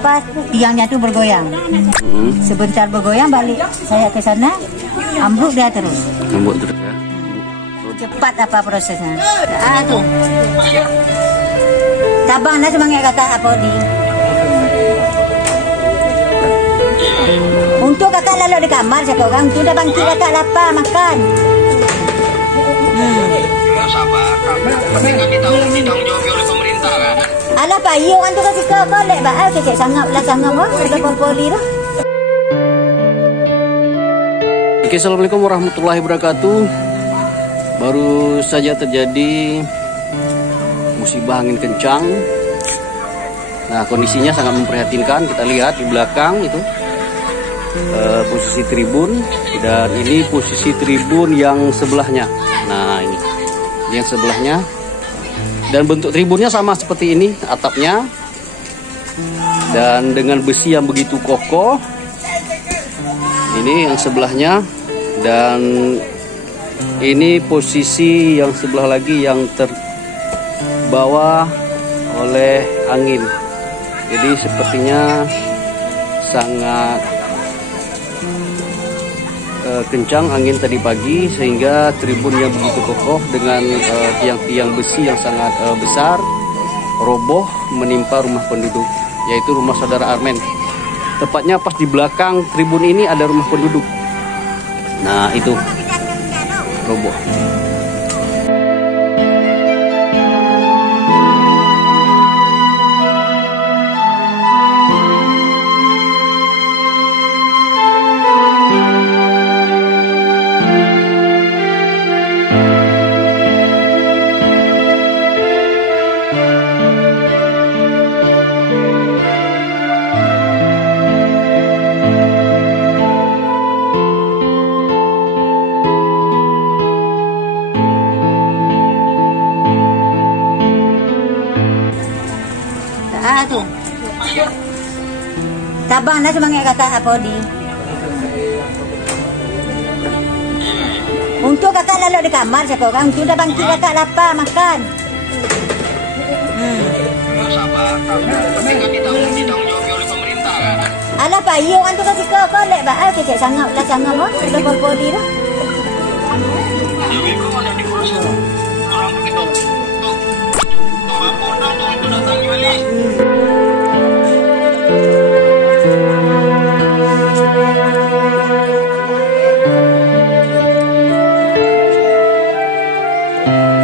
Pas tiangnya tuh bergoyang, sebentar bergoyang, balik saya ke sana, ambruk dia terus. Ambruk terus ya. Cepat apa prosesnya? Tuh. Tabanglah semangat kata apa di. Untuk kakak lalu di kamar saya orang tu dah bangkit kakak lapar makan. Sabar, tapi kan ditanggung jawab oleh pemerintah kan. Alah Pak, iyo kan tu kasih ke kolek Pak, kecek sangat harga kompoli tu. Oke, assalamualaikum warahmatullahi wabarakatuh. Baru saja terjadi musibah angin kencang. Nah, kondisinya sangat memprihatinkan. Kita lihat di belakang itu posisi tribun, dan ini posisi tribun yang sebelahnya. Nah, ini yang sebelahnya. Dan bentuk tribunnya sama seperti ini, atapnya, dan dengan besi yang begitu kokoh. Ini yang sebelahnya, dan ini posisi yang sebelah lagi yang terbawa oleh angin. Jadi sepertinya sangat kencang angin tadi pagi, sehingga tribunnya begitu kokoh dengan tiang-tiang besi yang sangat besar roboh menimpa rumah penduduk, yaitu rumah saudara Armen. Tepatnya pas di belakang tribun ini ada rumah penduduk. Nah, itu roboh. Tuh. Tabanglah semangat kakak apa di. Untuk kakak lalu di kamar saya orang tu dah bangkit kakak lapar makan. Sabar, tapi kan ditanggung jawab oleh pemerintah kan. Alah Pak, iyo kan tu kasih ke kolek Pak, kecek sangat harga kompoli tu. Dewi kau ada di kursi. Orang begitu. Tuh lapor dong itu datang balik.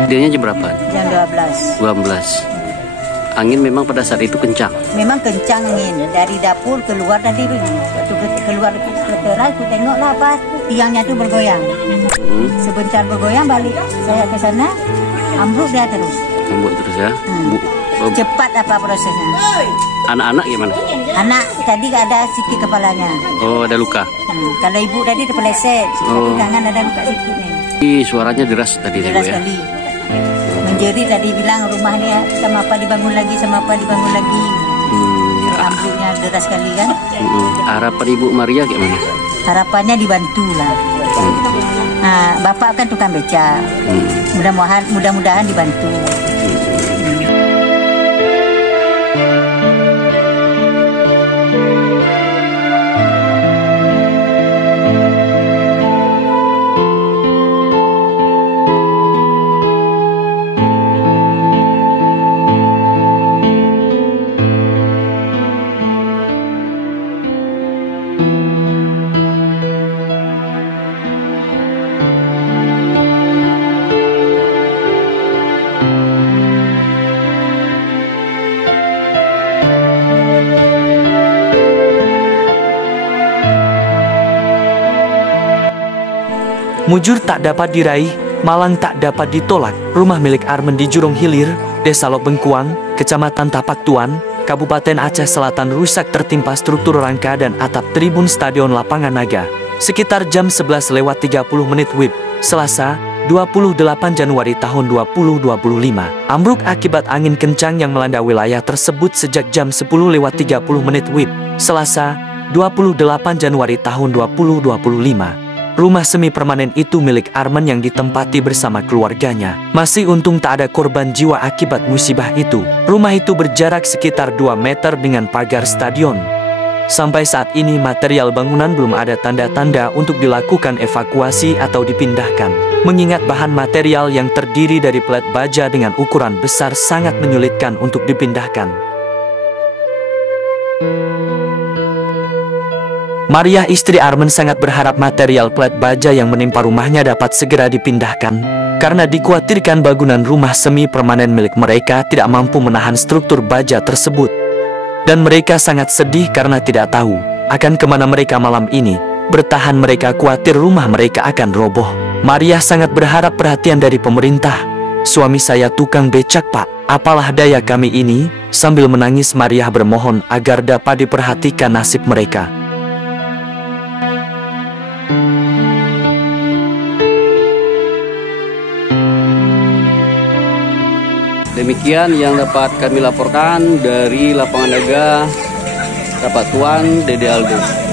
Kejadiannya jam berapa? Jam 12. 12. Angin memang pada saat itu kencang. Memang kencang angin. Dari dapur keluar tadi, waktu keluar ke teras, aku tengoklah pas tiangnya tu bergoyang. Sebentar bergoyang, balik saya ke sana, ambruk dia terus. Ambruk terus ya. Cepat apa prosesnya? Anak-anak gimana? Anak tadi ada sikit kepalanya. Oh, ada luka. Kalau ibu tadi terpeleset, tapi tangan ada luka sikit nih. Suaranya deras tadi, deras ya? Sekali. Menjerit tadi bilang rumah ni sama apa dibangun lagi, sama apa dibangun lagi. Ambruknya deras sekali kan. Harapan Ibu Maria gimana? Harapannya dibantulah. Bapak kan tukang beca. Mudah-mudahan dibantu. Mujur tak dapat diraih, malang tak dapat ditolak. Rumah milik Armen di Jurong Hilir, Desa Lok Bengkuang, Kecamatan Tapak Tuan, Kabupaten Aceh Selatan rusak tertimpa struktur rangka dan atap tribun Stadion Lapangan Naga. Sekitar jam 11:30 WIB, Selasa, 28 Januari tahun 2025. Ambruk akibat angin kencang yang melanda wilayah tersebut sejak jam 10:30 WIB, Selasa, 28 Januari tahun 2025. Rumah semi permanen itu milik Arman yang ditempati bersama keluarganya. Masih untung tak ada korban jiwa akibat musibah itu. Rumah itu berjarak sekitar 2 meter dengan pagar stadion. Sampai saat ini material bangunan belum ada tanda-tanda untuk dilakukan evakuasi atau dipindahkan. Mengingat bahan material yang terdiri dari plat baja dengan ukuran besar sangat menyulitkan untuk dipindahkan. Maria, istri Arman, sangat berharap material plat baja yang menimpa rumahnya dapat segera dipindahkan, karena dikhawatirkan bangunan rumah semi permanen milik mereka tidak mampu menahan struktur baja tersebut. Dan mereka sangat sedih karena tidak tahu akan kemana mereka malam ini. Bertahan, mereka khawatir rumah mereka akan roboh. Maria sangat berharap perhatian dari pemerintah. Suami saya tukang becak, Pak. Apalah daya kami ini. Sambil menangis, Maria bermohon agar dapat diperhatikan nasib mereka. Demikian yang dapat kami laporkan dari lapangan Naga, Dapat Tuan Dede Aldo.